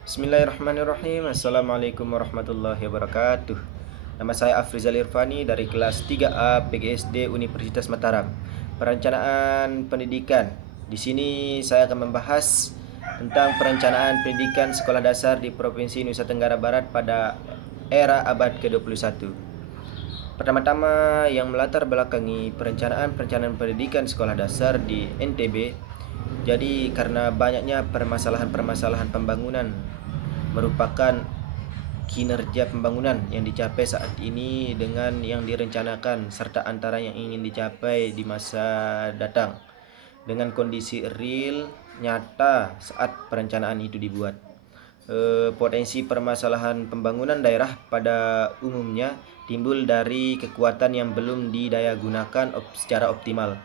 Bismillahirrahmanirrahim. Assalamualaikum warahmatullahi wabarakatuh. Nama saya Afrizal Irfani dari kelas 3A PGSD Universitas Mataram. Perencanaan pendidikan. Di sini saya akan membahas tentang perencanaan pendidikan sekolah dasar di Provinsi Nusa Tenggara Barat pada era abad ke-21. Pertama-tama yang melatar belakangi perencanaan pendidikan sekolah dasar di NTB. Jadi karena banyaknya permasalahan-permasalahan pembangunan merupakan kinerja pembangunan yang dicapai saat ini dengan yang direncanakan serta antara yang ingin dicapai di masa datang dengan kondisi real nyata saat perencanaan itu dibuat. Potensi permasalahan pembangunan daerah pada umumnya timbul dari kekuatan yang belum didaya gunakan secara optimal,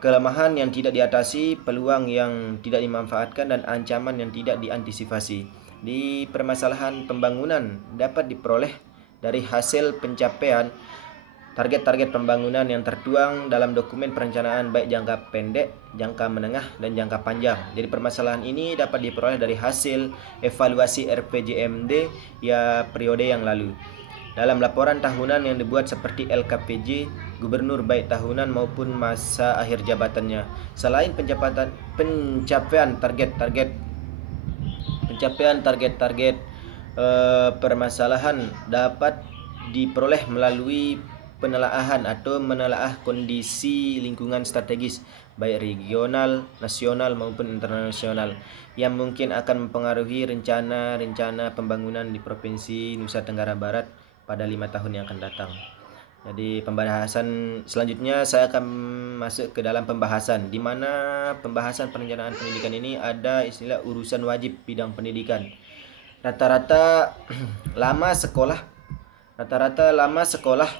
kelemahan yang tidak diatasi, peluang yang tidak dimanfaatkan, dan ancaman yang tidak diantisipasi. Di permasalahan pembangunan dapat diperoleh dari hasil pencapaian target-target pembangunan yang tertuang dalam dokumen perencanaan baik jangka pendek, jangka menengah, dan jangka panjang. Jadi permasalahan ini dapat diperoleh dari hasil evaluasi RPJMD ya periode yang lalu. Dalam laporan tahunan yang dibuat seperti LKPJ gubernur baik tahunan maupun masa akhir jabatannya. Selain pencapaian target-target permasalahan dapat diperoleh melalui penelaahan atau menelaah kondisi lingkungan strategis baik regional, nasional maupun internasional yang mungkin akan mempengaruhi rencana pembangunan di Provinsi Nusa Tenggara Barat pada 5 tahun yang akan datang. Jadi pembahasan selanjutnya saya akan masuk ke dalam pembahasan di mana pembahasan perencanaan pendidikan ini ada istilah urusan wajib bidang pendidikan. Rata-rata lama sekolah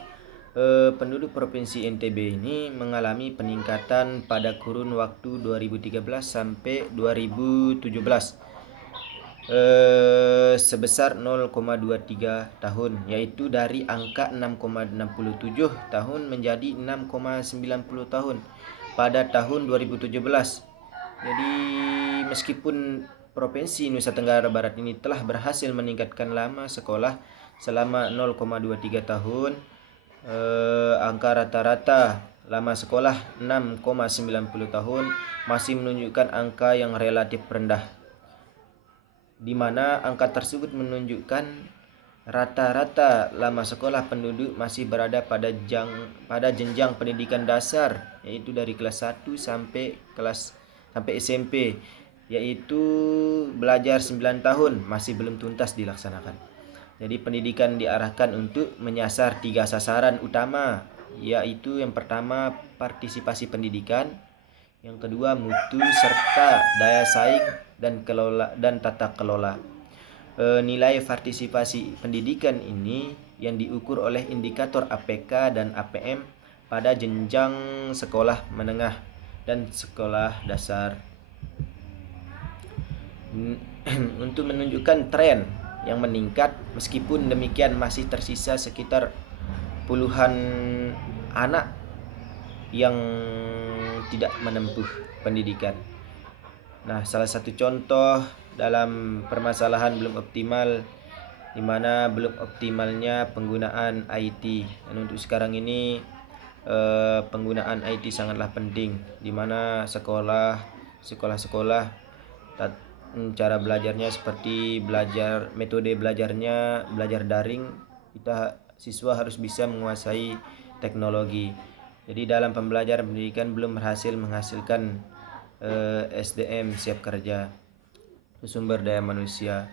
penduduk Provinsi NTB ini mengalami peningkatan pada kurun waktu 2013 sampai 2017 sebesar 0,23 tahun, yaitu dari angka 6,67 tahun menjadi 6,90 tahun pada tahun 2017. Jadi meskipun Provinsi Nusa Tenggara Barat ini telah berhasil meningkatkan lama sekolah selama 0,23 tahun, angka rata-rata lama sekolah 6,90 tahun masih menunjukkan angka yang relatif rendah, di mana angka tersebut menunjukkan rata-rata lama sekolah penduduk masih berada pada jenjang pendidikan dasar, yaitu dari kelas 1 sampai SMP, yaitu belajar 9 tahun masih belum tuntas dilaksanakan. Jadi pendidikan diarahkan untuk menyasar 3 sasaran utama, yaitu yang pertama partisipasi pendidikan, yang kedua mutu serta daya saing dan tata kelola. Nilai partisipasi pendidikan ini yang diukur oleh indikator APK dan APM pada jenjang sekolah menengah dan sekolah dasar. Untuk menunjukkan tren yang meningkat, meskipun demikian masih tersisa sekitar puluhan anak yang tidak menempuh pendidikan. Nah, salah satu contoh dalam permasalahan belum optimal, di mana belum optimalnya penggunaan IT. Dan untuk sekarang ini penggunaan IT sangatlah penting, di mana sekolah-sekolah cara belajarnya seperti metode belajarnya belajar daring. Siswa harus bisa menguasai teknologi. Jadi dalam pembelajaran pendidikan belum berhasil menghasilkan SDM siap kerja, sumber daya manusia.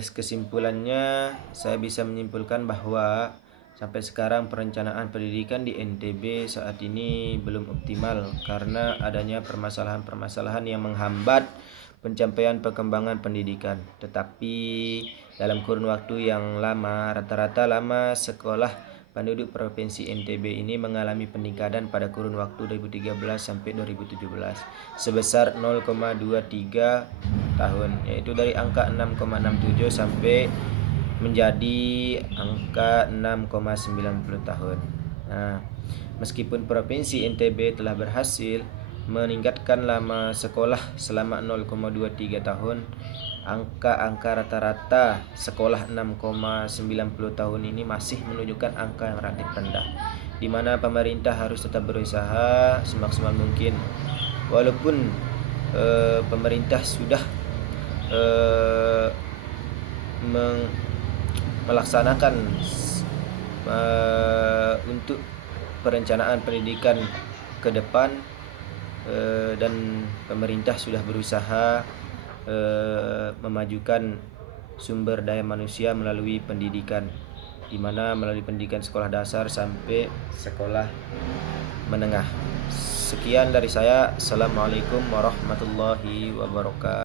Kesimpulannya saya bisa menyimpulkan bahwa sampai sekarang perencanaan pendidikan di NTB saat ini belum optimal karena adanya permasalahan-permasalahan yang menghambat pencapaian perkembangan pendidikan. Tetapi dalam kurun waktu yang lama, rata-rata lama sekolah penduduk Provinsi NTB ini mengalami peningkatan pada kurun waktu 2013 sampai 2017 sebesar 0,23 tahun, yaitu dari angka 6,67 sampai menjadi angka 6,90 tahun. Nah, meskipun Provinsi NTB telah berhasil meningkatkan lama sekolah selama 0,23 tahun. Angka-angka rata-rata sekolah 6,90 tahun ini masih menunjukkan angka yang relatif rendah, di mana pemerintah harus tetap berusaha semaksimal mungkin. Walaupun pemerintah sudah melaksanakan untuk perencanaan pendidikan ke depan, dan pemerintah sudah berusaha memajukan sumber daya manusia melalui pendidikan, di mana melalui pendidikan sekolah dasar sampai sekolah menengah. Sekian dari saya. Assalamualaikum warahmatullahi wabarakatuh.